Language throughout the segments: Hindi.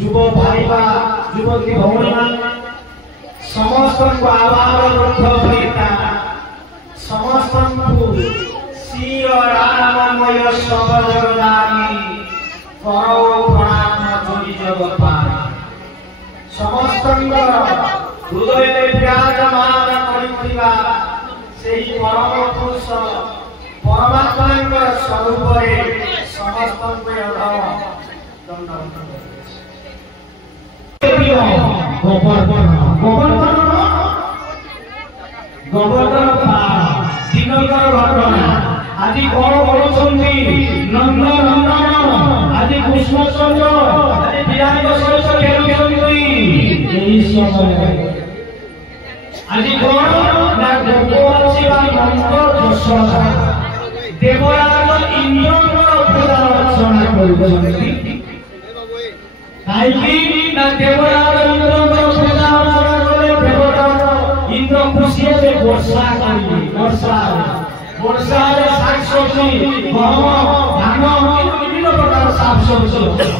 युव भाई बा युवती भौणी समस्त को आवार वृद्ध भैता समस्त को श्री राममय सब जगदानी करो प्रणाम जोड़ी जगपाल समस्त हृदय विराजमान करिथिबा सेही परम पुरुष परमात्मा स्वरूप समस्त गोवर्धन दिनकर घटना आज कौन करुछंती नंद नंदन आज कृष्णचंद्र आज विराट सहित खेलुछंती एही समय आज कौन ना गोपवंशी बा नंद यशोदा देवराज इंद्रकर पूजा अर्चना करुछंती काईकि ना देवराज इंद्रकर पूजा अर्चना करे देवराज इंद्र खुशी से वर्षा करी वर्षा शाक सब्जी गहम धान विभिन्न प्रकार शाक सब्जी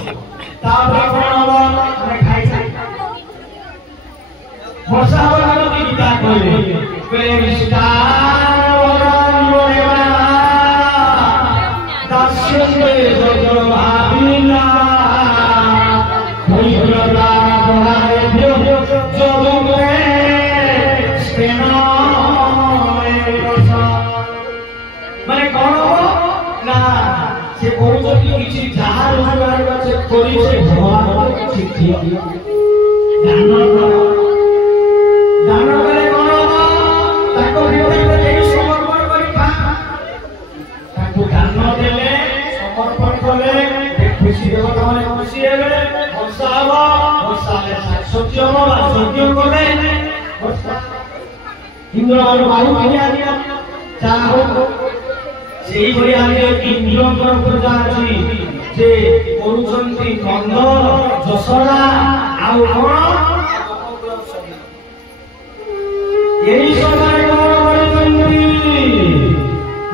वर्षा गीता से कोई किसी जहां रोजगार से कोई से भगवान ठीक ठीक दान करे करो ताको हृदय रे समर्पण करी खा ताको दान देले समर्पण कले खुशी देवता माने खुशी हेबे वर्षा हबो वर्षा ले सत्य हबो सत्य कले वर्षा इंद्र और वायु किया चाहो सेही भली आमे इंद्रकर पूजा अछि जे करूछंती नंद यशोदा आउ कोन एही समय करूछंती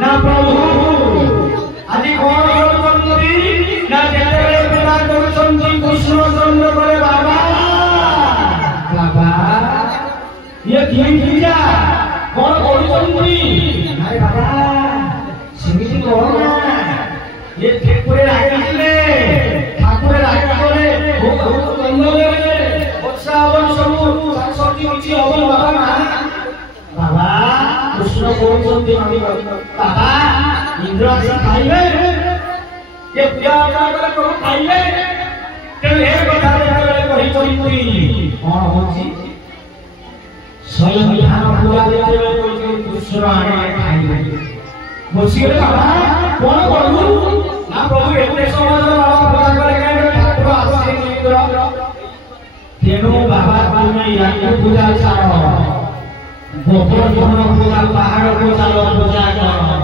ना प्रभु आदि कोन करूछंती ना जेते पूजा करूछंती कृष्णचंद्र करे बाबा बाबा ये की पूजा कोन करूछंती नाय बाबा सिमिति कोना ये ठाकुरे राखिले ठाकुरे राखिले बहुत कंदले वर्षा अवन सब सब्जी किछि अवन बाबा बाबा कृष्ण कोचंती मानी बाबा इंद्र से खाइले ये पूजा करे को खाइले ते हे कथा रे कहि चोरी कोन होछि स्वयं ध्यान पूजा देते कोइ कृष्ण आने खाइले बसिले बाबा कोन करू ना प्रभु एते समाज बाबा पूजा करे ठाकुर आसे इंद्र तेनो बाबा तुमे यानी पूजा छाड़ो गोवर्धन पूजा पहाड़ को चलो पूजा करो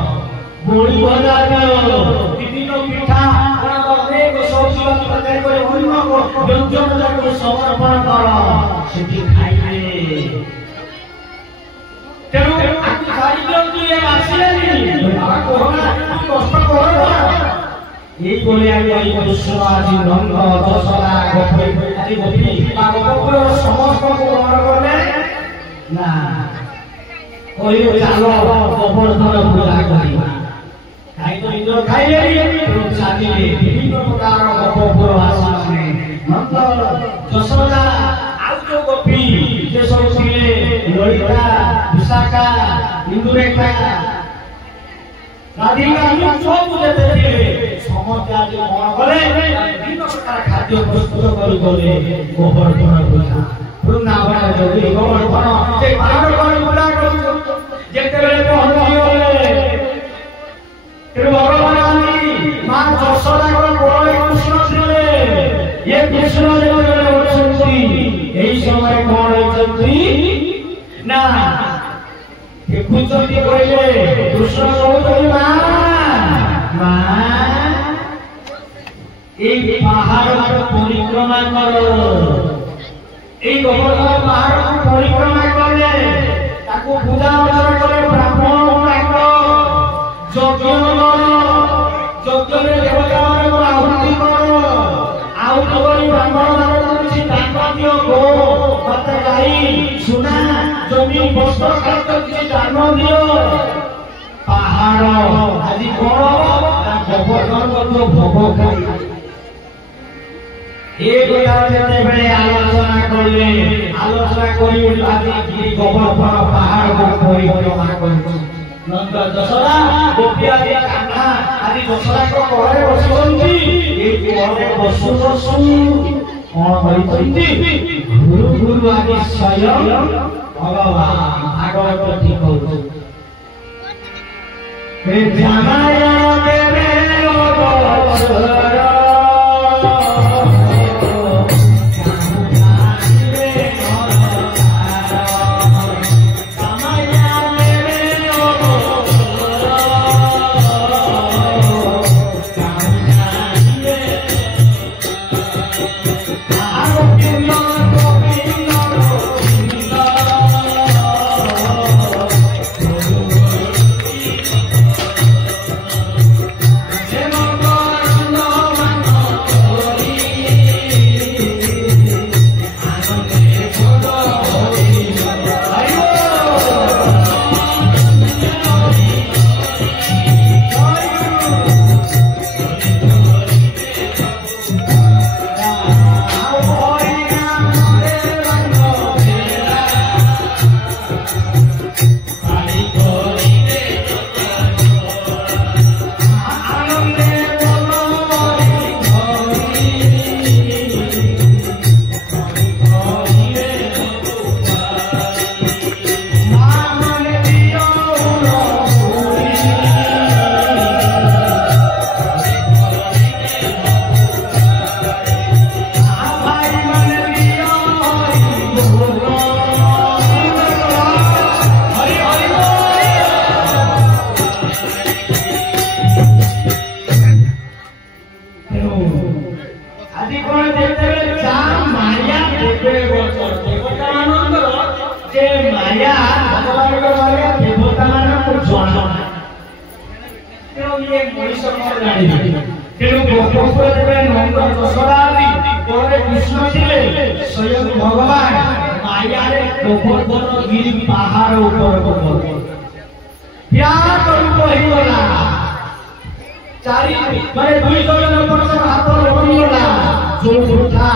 बोली बजा करो विभिन्न पिठा अनेक सब्जी प्रकार करे अन्य व्यंजन जाको समर्पण करो सेठी खाइले तेनो आकु सारी जंतु ये आसिलेनी बाबा कोना कष्ट करो এই বলে আমি এই কৃষ্ণ আজি নন্দ যশোদা গোপী আজি গোপী গোপুর সমস্ত গ্রহণ করলে না ওই চালো গোবর্ধন পূজা করিবা খাই তো ইন্দ্র খাইলে চালিলে বিভিন্ন প্রকার গোপুর আসনে নন্দ যশোদা ଆଉ ଯୋଉ ଗୋପୀ ଯେ ସବୁ ଥିଲେ ଲଳିତା ବିଶାଖା ଇନ୍ଦୁରେଖା राधिका सब जेते थे समस्त आज मन गले विभिन्न प्रकार खाद्य प्रस्तुत करी गले गोवर्धन पूजा वृंदावन जोगी गोवर्धन से बाहर कर पूजा करू जेते बेले पहुंची गले ते भगवान मां यशोदा को कोई कृष्ण छले ये कृष्ण जेते होछंती एही समय कोन होछंती ना देखुचंती कहिले कृष्ण कहउतरी मां এই পাহাড় পরিক্রমা করো এই গোবর্ধন পাহাড় পরিক্রমা করলে তাকে পূজা অর্চনা করে ব্রাহ্মণ ডাক যজ্ঞ করো যজ্ঞে দেবতা আহুতি করো আহুতি করে ব্রাহ্মণ जातीय गो मत गाई सुना जमी बस्त्र खाद्य किसी दान दियो पहाड़ आज कौन गोवर्धन भोग खाई एक आलोचना करले आलोचना करी आज गोवर्धन पहाड़ को परिक्रमा कर नंद दशरा गोपी आदि कान्हा आदि दशरा को घरे बसुंती ए घरे बसु बसु कौन करिसंती गुरु गुरु आदि स्वयं भगवान भागवत ठीक हो हे रामायण देवे लोक स्वयं भगवान माया रे गोवर्धन गिरी पहाड़ ऊपर प्यार रूप होइला चारि माने 200 वर्ष हाथ लगिला जो उठा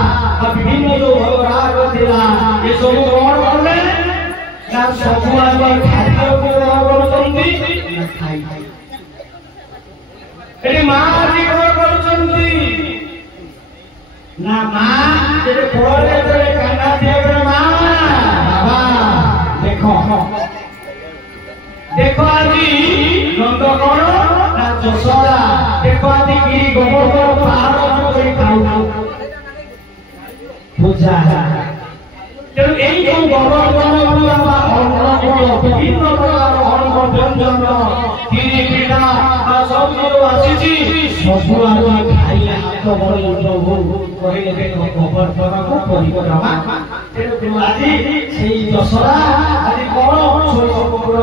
विभिन्न जो भगराग थिला ये सब कौन करले ना सब आदमी खाद्य को करछंती खाई एरे मां जी करछंती ना मां तेरे कोले तेरे कान्हा देवरे मां बाबा देखो देखो आदि नंद कौन ना जसोदा देखो आदि गिरी गोवर्धन पहाड़ कोई खाऊ पूजा तेणु एई जो गोवर्धन पूजा अन्न विभिन्न प्रकार अन्न व्यंजन गिरी क्रीड़ा सब जो आसी सब आदमी खाइला तो बड़ प्रभु कहले देखो गोवर्धन को परिक्रमा तेणु आज सेई दशरा आज कौन षोडश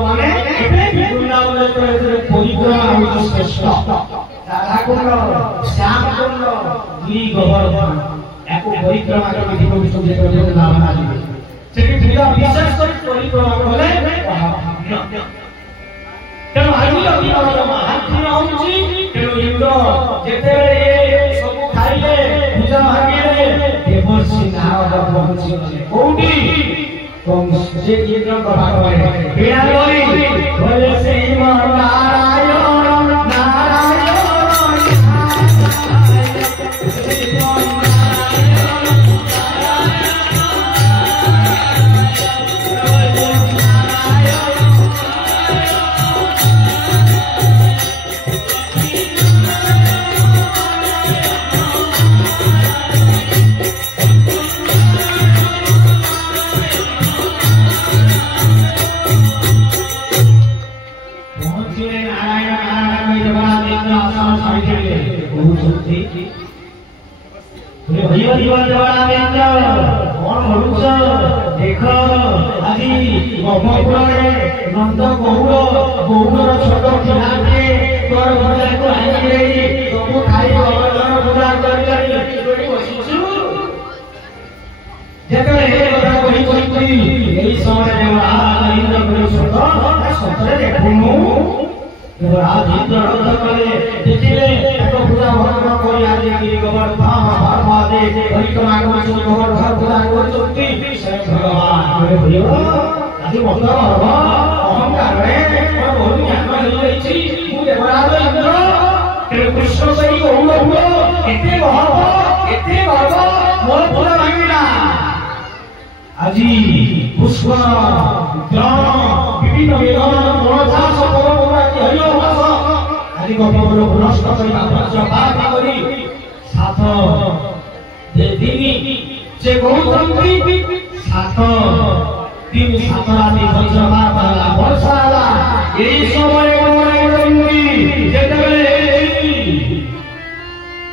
माने वृंदावन परिक्रमा होई श्रेष्ठ राधाकुंड श्यामकुंड गिरी गोवर्धन एको परिक्रमा करके विष्णु जे नाम आदि सेठी पूजा विशेष कर परिक्रमा कले तेणु आज अभिनव महात्म्य होउची तेणु इंद्र जेते सब खाइले पूजा भागिले देवर्षि नारद पहुंची कोठी कम जे इंद्र कथा करे बिना लई बोले श्री नारायण देखो आज नंद गौर गौर छोट पिलाटे तोर भजा को आई सब खाई गोवर्धन पूजा कर ଯେତେବେଳେ ଏ କଥା କହିଛନ୍ତି ଏହି ସମୟରେ ଦେବରାଜ ଇନ୍ଦ୍ର କହିଲେ ସତରେ ଦେଖୁନୁ। ଦେବରାଜ ଇନ୍ଦ୍ର ରଥ କଲେ ଦେଖିଲେ ଏକ ପୂଜା ଭରଣ କରି ଆଜି ଗୋବର୍ଦ୍ଧନ ପରିକ୍ରମା କରୁଛନ୍ତି ଗୋବର୍ଦ୍ଧନ ପୂଜା କରୁଛନ୍ତି। ଭଗବାନ ଆଜି ମତ ହବ ଅହଙ୍କାରରେ ବହୁତ ଜ୍ଞାନ ହେଇଯାଇଛି। ମୁଁ ଦେବରାଜ ଇନ୍ଦ୍ର କୃଷ୍ଣ କହି କହୁନ ଏତେ ଗର୍ବ ଏତେ ଗର୍ବ ମୋର ଫୁଲ ଭାଙ୍ଗିଲା। আজি পুষ্প দ্রোণ বিভিন্ন বেদনা মনোচাষ পরপরাকি হইল ভাষ আজি গর্বর নষ্ট করিবা বজ্রপাত করি সাত দিনী সে কହୁଛନ୍ତି সাত দিন সাত রাতি বজ্রপাত ହେଲା ବର୍ଷା ହେଲା। এই সময়ে କହୁଛନ୍ତି ଯେତେବେଳେ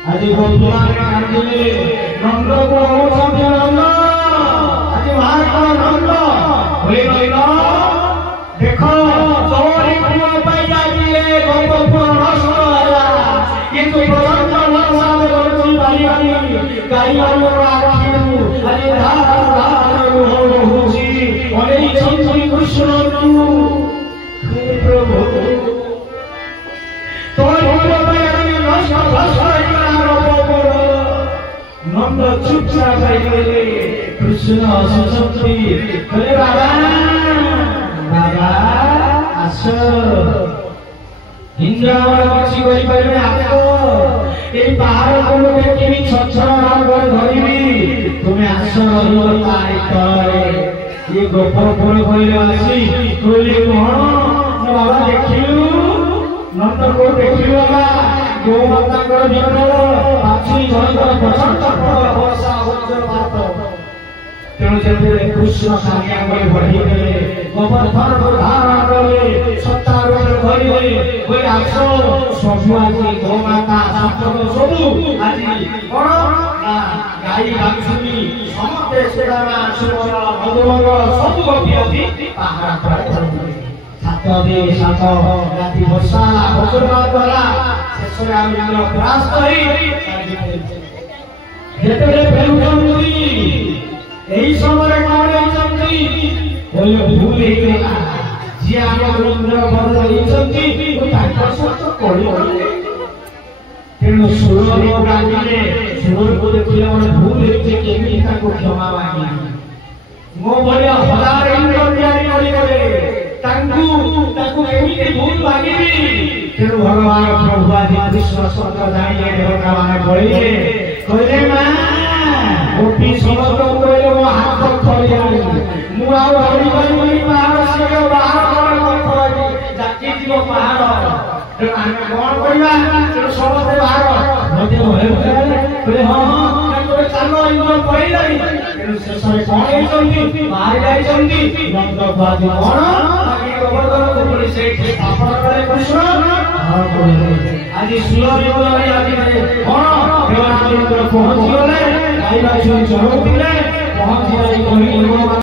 আজি বন্ধুମାନେ କାନ୍ଦିଲେ ନନ୍ଦକୁ କହୁଛନ୍ତି ନନ୍ଦ देखो तोरी पुआ पैदा किए गोपपुर नष्ट होला किंतु प्रचंड वर्षाले गर्छु बारी बारी गाईहरुको आँखिहरु अनि धार धार होउछि अनेक छन्छि कृष्णहरु। हे प्रभु तोरी पुआ पैदा नष्ट भस्म हैगला गोपपुर। नन्द चुपचाप भइगले कृष्ण सशक्ति बोले बाबा बाबा आस इंद्र किसी कही आस ये पहाड़ को देखी छछन धरबी तुम्हें आस ये गोपपुर कहले आसी कहले कौन बाबा देखिलु नंद को देखिलु बाबा गो माता जंगल पाछी जंगल प्रचंड वर्षा वज्रपात तेणु जेते कृष्ण सानिया को बढ़ीगले गोवर्धन को धारण कले सत्तार धरिले कोई आसो सबु आजी गो माता सप्तक सबु आजी कोन ना गाई बाछुरी समते सेवा सुवर मधुमग सबु गति आजी पहाड़ पर सात दिन सात राति वर्षा वज्रपात होला शेषरे आम इंद्र परास्त होई जेते फेरुछन्ति এই সময় কমে অଛନ୍ତି ওই ভুল ହେଇଗଲା যে ଆମ রবীন্দ্র বড় ହେଇଛନ୍ତି ତାଙ୍କ ସହିତ କହିଲେ ତେଣୁ ସୁରକୁ ଡାକିଲେ ସୁରକୁ ଦେଖିଲେ ମୋର ଭୁଲ ହେଇଛି କେମିତି ତାକୁ କ୍ଷମା ମାଗିବି ମୋ ଭଳିଆ ହଜାର ଇନ୍ଦ୍ର ତିଆରି କରିଦେଲେ ତାକୁ କେମିତି ଭୁଲ ମାଗିବି। ତେଣୁ ଭଗବାନ ପ୍ରଭୁ ଆଜି କୃଷ୍ଣ ସତ ଜାଣିଲେ ଦେବତାମାନେ କହିଲେ ମା गोपी समस्त कहले मो हाथ खरियाली मु आउ धरि पाइबनी पहाड़ से बाहर कर जाकी जीव पहाड़ आमे कोन करिबा समस्त बाहर मते भय कहले हां हां तोरे चालो इंद्र पड़ी जाई शेषरे कोन हेचंती बाहर जाइचंती नंद बाजी कोन आगे गोवर्धन गोपी से स्थापन करे कृष्ण हां कहले आज सुलभ बोले आज कोन देवराज इंद्र पहुंच गले आई बाई चढ़ौले पहुंची